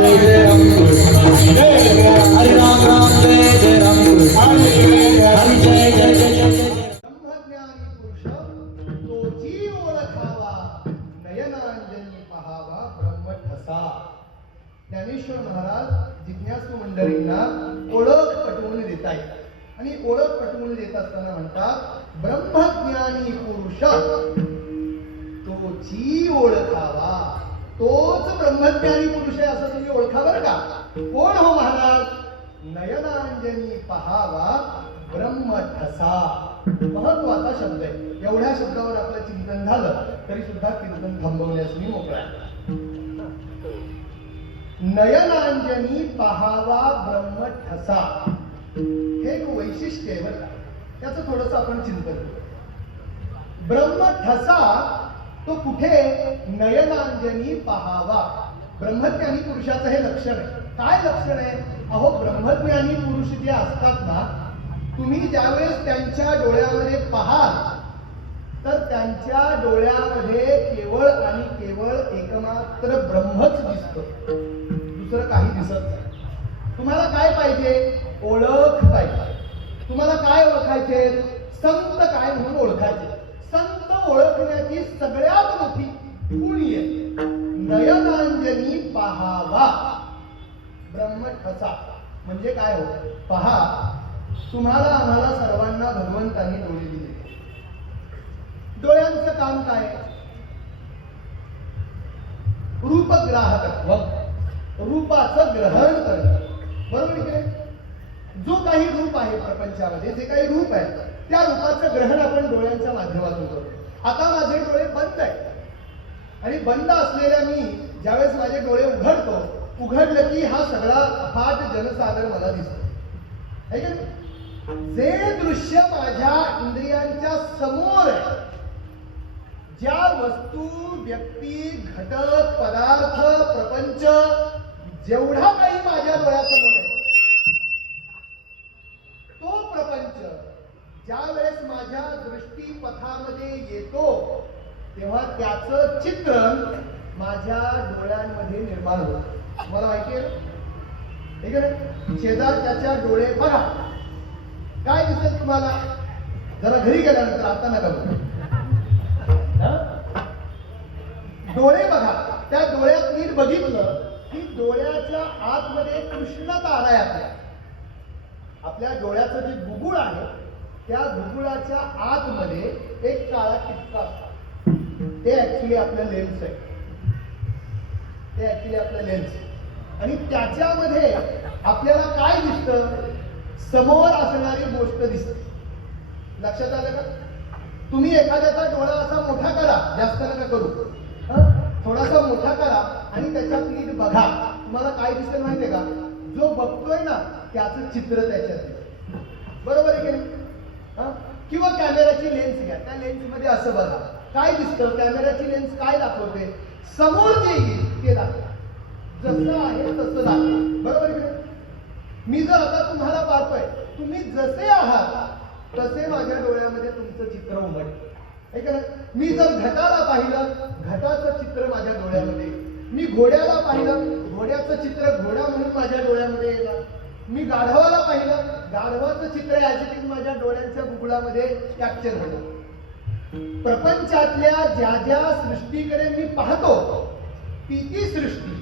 जय जय राम कृष्ण हरे राम राम जय जय राम कृष्ण हरे जय जय जय जय ब्रह्मज्ञानी पुरुष तोची ओळखावा नयनांजनी पहावा ब्रह्म ठसा. ज्ञानेश्वर महाराज जिज्ञासू मंडळींना ओळख पटवून देत आहेत आणि ओळख पटवून देत असताना म्हणतात ब्रह्मज्ञानी पुरुष तोची ओळखावा. तोच ब्रह्मज्ञानी पुरुष आहे असं तुम्ही ओळखा बरं का. कोण हो महाराज? नयनांजनी पहावा ब्रह्म ठसा. महत्वाचा शब्द आहे. एवढ्या शब्दावर आपलं चिंतन झालं तरी सुद्धा कीर्तन थांबवण्यास मी मोकळा आहे. नयनांजनी पहावा ब्रह्म ठसा हे एक वैशिष्ट्य आहे बरं. त्याचं थोडंसं आपण चिंतन करू. ब्रह्म ठसा तो कुठे? नयनांजनी पहावा. ब्रह्मज्ञानी पुरुषाचं हे लक्षण आहे. काय लक्षण आहे? अहो ब्रह्मज्ञानी पुरुष जे असतात ना, तुम्ही ज्यावेळेस त्यांच्या डोळ्यामध्ये पाहाल तर त्यांच्या डोळ्यामध्ये केवळ आणि केवळ एकमात्र ब्रह्मच दिसतं, दुसरं काही दिसत नाही. तुम्हाला काय पाहिजे? ओळख पाहिजे. तुम्हाला काय ओळखायचे? संत काय म्हणून ओळखायचे. संत ओळखण्याची सगळ्यात मोठी खुणी आहे. नयनांजनी पहावा ब्रह्म ठसा म्हणजे काय हो? पहा, तुम्हाला आम्हाला सर्वांना भगवंतांनी डोळे दिले. डोळ्यांचं काम काय? रूपग्राहकत्व, रूपाचं ग्रहण करणं. बरोबर की नाही? जो काही रूप आहे प्रपंचामध्ये, जे काही रूप आहे त्या रूपाचं ग्रहण आपण डोळ्यांच्या माध्यमातून करतो. आता माझे डोळे बंद आहेत आणि बंद असलेल्या मी ज्यावेळेस माझे डोळे उघडलं की हा सगळा अफाट जनसागर मला दिसतो. आहे का नाही? जे दृश्य माझ्या इंद्रियांच्या समोर आहे, ज्या वस्तू, व्यक्ती, घटक, पदार्थ, प्रपंच जेवढा काही माझ्या डोळ्यासमोर आहे, तो प्रपंच ज्या वेळेस माझ्या दृष्टीपथामध्ये येतो तेव्हा त्याचं चित्रण माझ्या डोळ्यांमध्ये निर्माण होतं. तुम्हाला माहिती आहे? ठीक आहे. शेजारच्याच्या डोळे बघा, काय दिसेल तुम्हाला? जरा घरी गेल्यानंतर, आता नका बघू. डोळे बघा, त्या डोळ्यात नीट बघितलं की डोळ्याच्या आतमध्ये कृष्ण तारा आहे. आपल्या डोळ्याचं जे बुबुळ आहे त्या बुबुळाच्या आतमध्ये एक काळा टिपका असतो. ते ऍक्च्युली आपलं लेन्स आहे. ते ऍक्च्युली आपलं लेन्स. आणि त्याच्यामध्ये आपल्याला काय दिसतं? समोर असणारी गोष्ट दिसते. लक्षात आलं का? तुम्ही एखाद्याचा डोळा असा मोठा करा, जास्त नका करू, थोडासा मोठा करा आणि त्याच्यात नीट बघा. तुम्हाला काय दिसेल माहितीये का? जो बघतोय ना त्याचं चित्र त्याच्यात. बरोबर आहे की नाही? किंवा कॅमेराची लेन्स घ्या, त्या लेन्स मध्ये असं बघा, काय दिसतं? कॅमेराची लेन्स काय दाखवते? समोर जे येईल ते दाखवते, जसं आहे तसं दाखवते. बरोबर आहे? मी जर आता तुम्हाला पाहतोय, तुम्ही जसे आहात तसे माझ्या डोळ्यामध्ये तुमचं चित्र उमटतं. मी जर घटाला पाहिलं, घटाचं चित्र माझ्या डोळ्यामध्ये. मी घोड्याला पाहिलं, घोड्याचं चित्र घोडा म्हणून माझ्या डोळ्यामध्ये येणार. मी गाढवाला पाहिलं, गाढवाचं चित्र ऍज माझ्या डोळ्यांच्या बुबुळामध्ये कॅप्चर होतं. प्रपंचातल्या ज्या ज्या सृष्टीकडे मी पाहतो ती सृष्टी,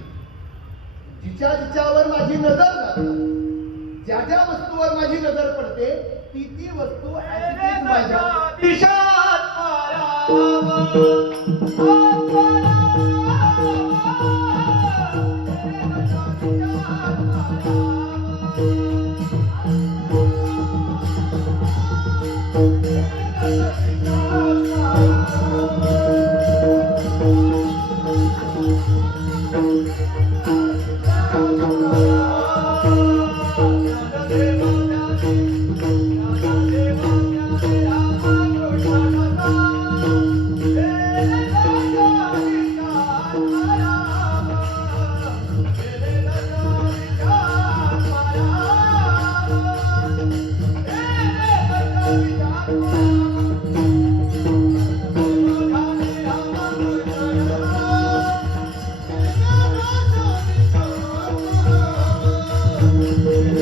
जिच्या जिच्यावर माझी नजर जाते, ज्या ज्या वस्तूवर माझी नजर पडते ती वस्तू माझ्या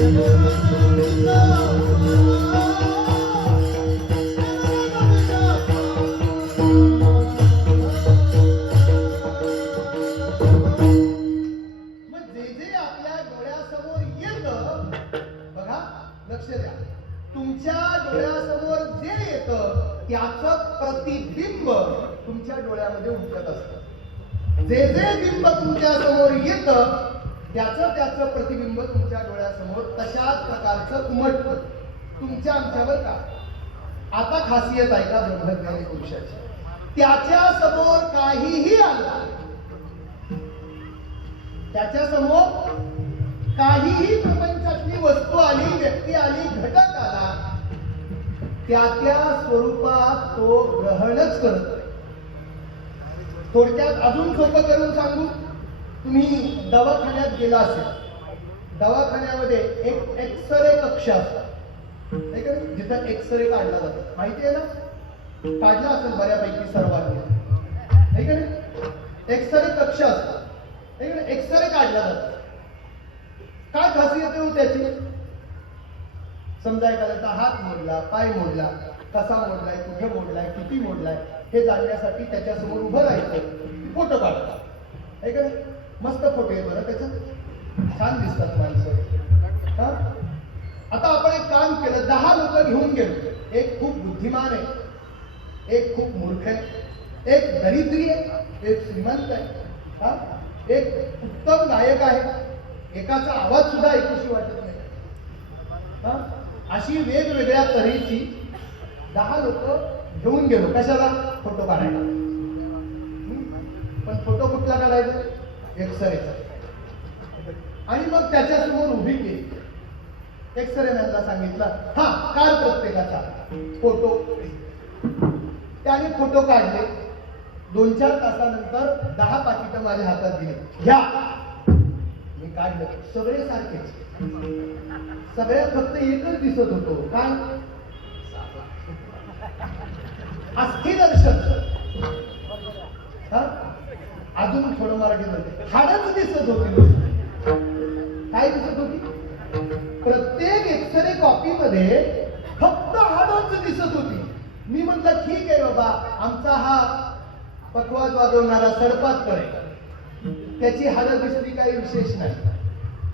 मग जे जे आपल्या डोळ्यासमोर येतं, बघा लक्ष द्या, तुमच्या डोळ्यासमोर जे येतं त्याचं प्रतिबिंब तुमच्या डोळ्यामध्ये उमटत असतं. जे जे बिंब तुमच्या समोर येतं त्याचं प्रतिबिंब तुमच्या डोळ्यासमोर तशाच प्रकारचं उमटतं तुमच्या आमच्यावर. का आता खासियत आहे का ब्रह्मज्ञानी पुरुषाची, त्याच्या समोर काहीही आलं, त्याच्या समोर काहीही प्रपंचातली वस्तू आली, व्यक्ती आली, घटक आला, त्या स्वरूपात तो ग्रहणच करतो. थोडक्यात अजून सोपं करून सांगू, तुम्ही दवाखान्यात गेला असेल, दवाखान्यामध्ये एक एक्सरे कक्ष असतो जिथं एक्सरे काढला जातो, माहिती आहे ना, काढला असेल बऱ्यापैकी सर्वांनी, एक्सरे कक्ष असतो, एक्सरे काढला जातो. काय खासियत आहे त्याची? समजा एखाद्याचा हात मोडला, पाय मोडला, कसा मोडलाय, कुठे मोडलाय, किती मोडलाय हे जाणण्यासाठी त्याच्यासमोर उभं राहायचं, फोटो काढतात, आहे का? मस्त फोटो आहे बरं, त्याच्यात छान दिसतात माणसं. आता आपण एक काम केलं, 10 लोक घेऊन गेलो, एक खूप बुद्धिमान आहे, एक खूप मूर्ख आहे, एक दरिद्री आहे, एक श्रीमंत आहे, एक उत्तम गायक आहे, एकाचा आवाज सुद्धा ऐकूशी वाटत नाही, अशी वेगवेगळ्या तऱ्हेची 10 लोक घेऊन गेलो. कशाला? फोटो काढायला. पण फोटो कुठला काढायचा? एक्सरेचा. आणि मग त्याच्यासमोर उभी केली, एक्सरे मॅनला सांगितलं, हा काढ प्रत्येकाचा फोटो. त्याने फोटो काढले. 2-4 तासानंतर 10 पाकिटं माझ्या हातात दिली, घ्या. मी काढलं, सगळे सारखेच, सगळ्यात फक्त एकच दिसत होतो, काय? अस्थि दर्शन. अजून थोडं मराठीत होते, हाडच दिसत होती. काय दिसत होती? प्रत्येक एक्सरे कॉपी मध्ये फक्त हाडच दिसत होती. मी म्हटलं ठीक आहे बाबा, आमचा हा पखवाज वाजवणारा सडपात करे, त्याची हाडं दिसली काही विशेष नाही.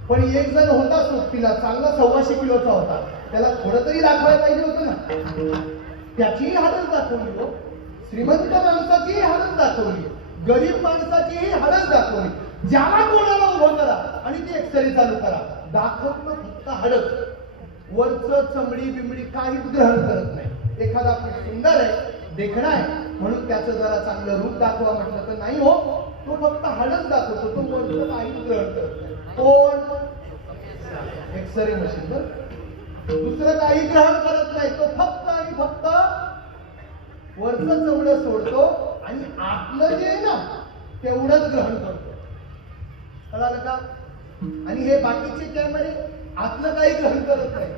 पण एक जण होता सोबतीला, चांगला 125 किलोचा होता, त्याला थोडं तरी दाखवायला पाहिजे होतं ना. त्याचीही हाडच दाखवली हो, श्रीमंत माणसाचीही हाडच दाखवली, गरीब माणसाचीही हाडच दाखवली. ज्याला कोणाला उभं करा आणि ती एक्सरे चालू करा, दाखवलं फक्त हाडच, वरचं चमडी बिमडी काहीच ग्रहण करत नाही. एखादा खूप सुंदर आहे, देखणा आहे म्हणून त्याचं जरा चांगलं रूप दाखवा म्हटलं तर नाही हो, तो फक्त हाडच दाखवतो, तो वरचं काहीच ग्रहण करत नाही. कोण? X ray machine. दुसरं काही ग्रहण करत नाही, तो फक्त आणि फक्त वरचं चमडं सोडतो आणि आतलं जे आहे ना तेवढंच ग्रहण करतो. कळालं का? आणि हे बाकीचे कॅमेरे आतलं काही ग्रहण करत नाही,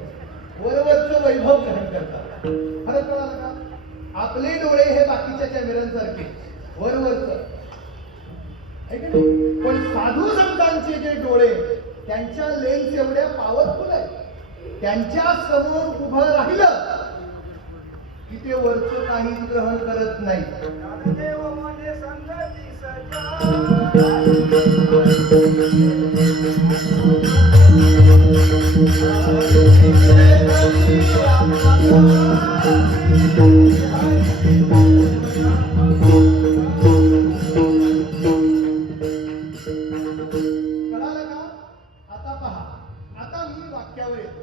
वरवरचं वैभव ग्रहण करतात. फरक कळालं का? आपले डोळे हे बाकीच्या कॅमेऱ्यांसारखे वरवरचं, पण साधू संतांचे जे डोळे, त्यांच्या लेन्स एवढ्या पॉवरफुल आहेत, त्यांच्या समोर उभं राहिलं की ते वरचं काहीच ग्रहण करत नाही. कळालं का? आता पहा, आता मी वाक्यावर येतो.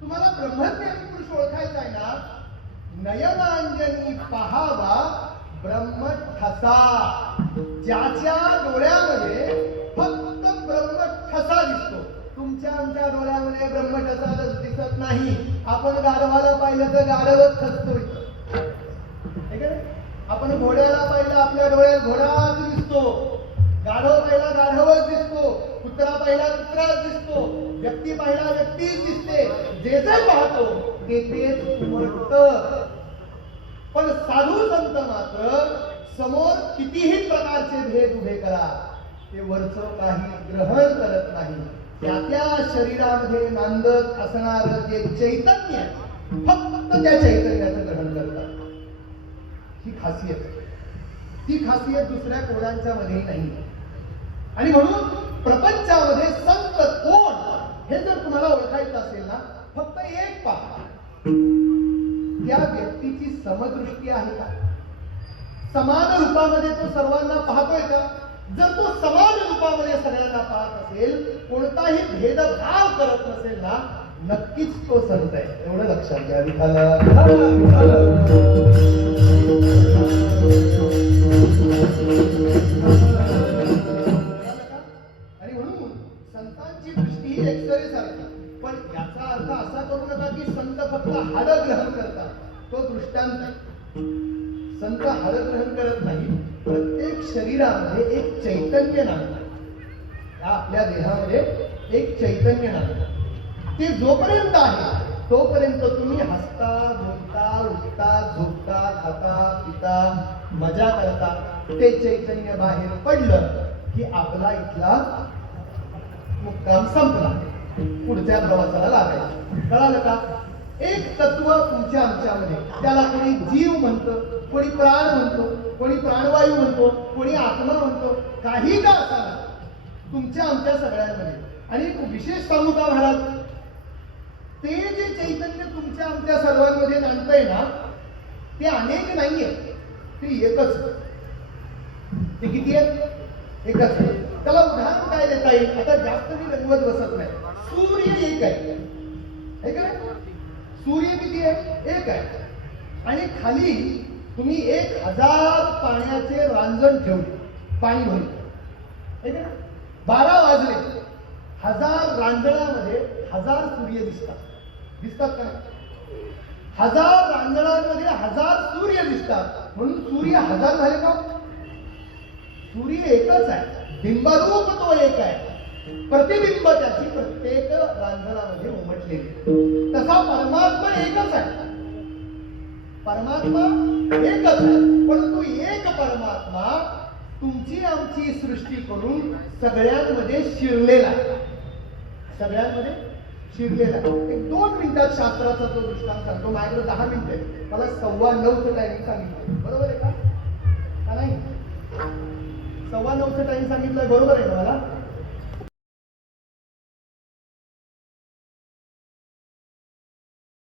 तुम्हाला ब्रह्मज्ञानी पुरुष ओळखायचा आहे ना, नयनांजनी पहावा ब्रह्म ठसा. ज्याच्या डोळ्यामध्ये फक्त ब्रह्म ठसा दिसतो. तुमच्या आमच्या डोळ्यामध्ये ब्रह्म ठसाच दिसत नाही. आपण गाढवाला पाहिलं तर गाढवच खचतोय, आपण घोड्याला पाहिलं आपल्या डोळ्यात घोडाच दिसतो, गाढव पाहिला गाढवच दिसतो, कुत्रा पाहिला कुत्राच दिसतो, व्यक्ती पाहिला व्यक्तीच दिसते. जे जे पाहतो ते तेच उमटतं. पण साधू संत मात्र समोर कितीही प्रकारचे भेद उभे करा, ते वरचं काही ग्रहण करत नाही. त्या त्या शरीरामध्ये नांदत असणार जे चैतन्य आहे, फक्त त्या चैतन्याचं ग्रहण करतात. ही खासियत, ती खासियत दुसऱ्या कोणाच्या मध्ये नाही. आणि म्हणून प्रपंचामध्ये संत कोण हे जर तुम्हाला ओळखायचं असेल ना, फक्त एक पहा, त्या व्यक्तीची समदृष्टी आहे का? समान रूपामध्ये तो सर्वांना पाहतोय का? जर तो समान रूपामध्ये सगळ्यांना पाहत असेल, कोणताही भेदभाव करत नसेल ना, नक्कीच तो संत आहे. एवढं लक्षात घ्या. आणि म्हणून संतांची दृष्टी ही एक्सरे सारखी. पण याचा अर्थ असा करू नका की संत फक्त हाड ग्रहण करतात. तो दृष्टांत आहे. संत हाड ग्रहण करत नाही. प्रत्येक शरीरामध्ये एक चैतन्य नांदतं. या आपल्या देहामध्ये एक चैतन्य नांदतं. ते जोपर्यंत आहे तोपर्यंत तुम्ही हसता, बोलता, उठता, झोपता, खाता, पिता, मजा करता. ते चैतन्य बाहेर पडलं की आपला इथला मुक्काम संपला, पुढच्या प्रवासाला लागायचं. कळालं का? एक तत्व तुमच्या आमच्यामध्ये, त्याला कोणी जीव म्हणतो, कोणी प्राण म्हणतो, कोणी प्राणवायू म्हणतो, कोणी आत्मा म्हणतो, काही का असावा, तुमच्या आमच्या सगळ्यांमध्ये. आणि विशेष सांगू का महाराज, ते जे चैतन्य तुमच्या आमच्या सर्वांमध्ये नांदतंय ना, ते अनेक नाहीये, ते एकच. ते किती आहेत? एकच आहे. त्याला उदाहरण काय देता येईल? आता जास्त मी रंगवत बसत नाही. सूर्य एक आहे, है का? सूर्य किती आहे? एक आहे. आणि खाली तुम्ही 1000 पाण्याचे रांजण ठेवले, पाणी भरून, है का? 12 वाजले, 1000 रांजणामध्ये 1000 सूर्य दिसतात. दिसतात का? 1000 रांजणांमध्ये 1000 सूर्य दिसतात. म्हणून सूर्य 1000 झाले का? सूर्य एकच आहे. बिंबरूप तो एक आहे. प्रतिबिंब त्याची प्रत्येक रांजणामध्ये उमटलेली. तसा परमात्मा एकच आहे. परमात्मा एकच आहे. परंतु एक परमात्मा तुमची आमची सृष्टी करून सगळ्यांमध्ये शिरलेला आहे. सगळ्यांमध्ये शिरलेला आहे. एक 2 मिनिटात शास्त्राचा तो दृष्टांत सांगतो. माझ्याकडे 10 मिनिटं आहे. मला 9:15चं टायमिंग सांगितलं. बरोबर आहे का? नाही, 9:15चं टाइम सांगितलं. बरोबर आहे का मला?